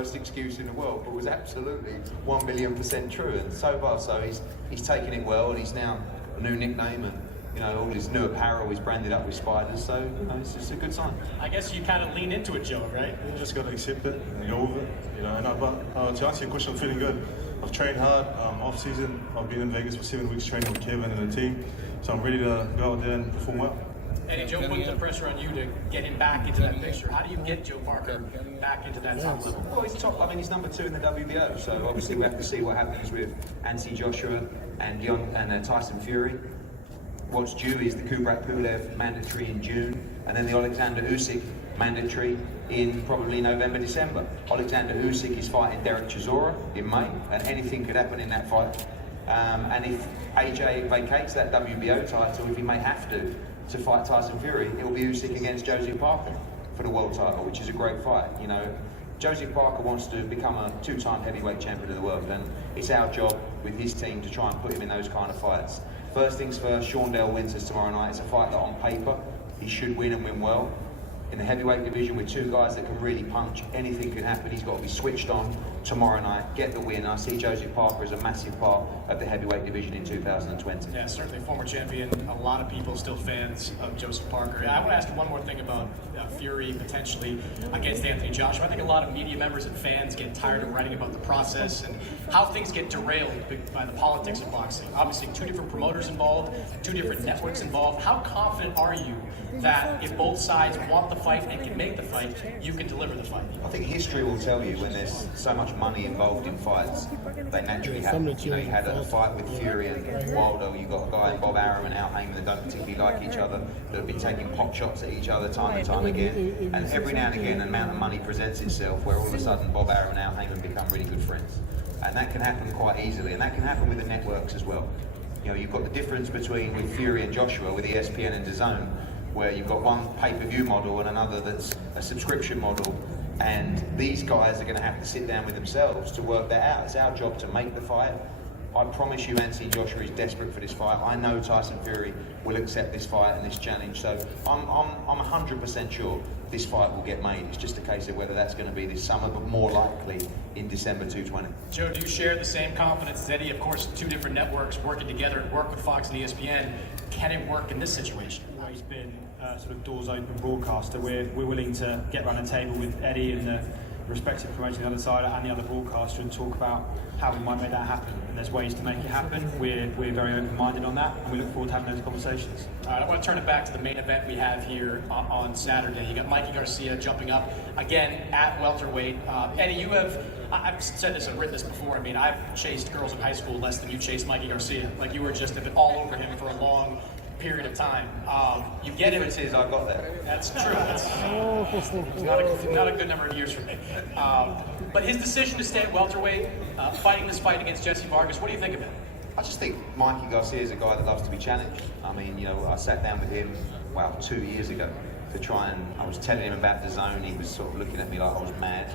Worst excuse in the world, but was absolutely 1,000,000% true. And so far, so he's taken it well, and he's now a new nickname, and all his new apparel is branded up with spiders. So it's just a good sign. I guess you kind of lean into it, Joe, right? You just got to accept it and go with it. But to answer your question, I'm feeling good. I've trained hard off season. I've been in Vegas for 7 weeks training with Kevin and the team, so I'm ready to go out there and perform well. Eddie, Joe put the pressure on you to get him back into that picture. How do you get Joe Parker back into that top level? Well, he's top. I mean, he's number 2 in the WBO. So obviously we have to see what happens with Anthony Joshua and Tyson Fury. What's due is the Kubrat Pulev mandatory in June, and then the Alexander Usyk mandatory in probably November, December. Alexander Usyk is fighting Derek Chisora in May, and anything could happen in that fight. And if AJ vacates that WBO title, if he may have to fight Tyson Fury, it will be Usyk against Joseph Parker for the world title, which is a great fight. Joseph Parker wants to become a 2-time heavyweight champion of the world, and it's our job with his team to try and put him in those kind of fights. First things first, Shaundell Winters tomorrow night. It's a fight that on paper he should win and win well. In the heavyweight division with 2 guys that can really punch, anything can happen. He's got to be switched on tomorrow night, get the win. I see Joseph Parker as a massive part of the heavyweight division in 2020. Yeah, certainly a former champion. A lot of people still fans of Joseph Parker. I want to ask you one more thing about Fury potentially against Anthony Joshua. I think a lot of media members and fans get tired of writing about the process and how things get derailed by the politics of boxing. Obviously, 2 different promoters involved, 2 different networks involved. How confident are you that if both sides want the fight and can make the fight, you can deliver the fight? I think history will tell you when there's so much money involved in fights, they naturally happen. You had a fight with Fury and Wilder. You got a guy in Bob Arum and Al Heyman that don't particularly like each other, that have been taking pot shots at each other time and time again. And every now and again, an amount of money presents itself where all of a sudden Bob Arum and Al Heyman become really good friends. And that can happen quite easily, and that can happen with the networks as well. You've got the difference between with Fury and Joshua, with ESPN and DAZN, where you've got one pay-per-view model and another that's a subscription model, and these guys are going to have to sit down with themselves to work that out. It's our job to make the fight. I promise you Anthony Joshua is desperate for this fight. I know Tyson Fury will accept this fight and this challenge, so I'm 100% sure this fight will get made. It's just a case of whether that's going to be this summer, but more likely in December 2020. Joe, do you share the same confidence as Eddie? Of course, 2 different networks working together to work with Fox and ESPN. Can it work in this situation? He's been sort of doors open broadcaster. We're willing to get around the table with Eddie and the respective promoter on the other side and the other broadcaster and talk about how we might make that happen. And there's ways to make it happen. We're very open-minded on that, and we look forward to having those conversations. All right, I want to turn it back to the main event we have here on Saturday. You got Mikey Garcia jumping up again at welterweight. Eddie, you have, I've said this, I've written this before. I mean, I've chased girls in high school less than you chased Mikey Garcia. Like, you were just all over him for a long period of time. You get it. Is I got there. That's true. It's not a good number of years for me. But his decision to stay at welterweight, fighting this fight against Jesse Vargas, what do you think of it? I just think Mikey Garcia is a guy that loves to be challenged. I mean, I sat down with him, 2 years ago to try and, I was telling him about DAZN. He was sort of looking at me like I was mad.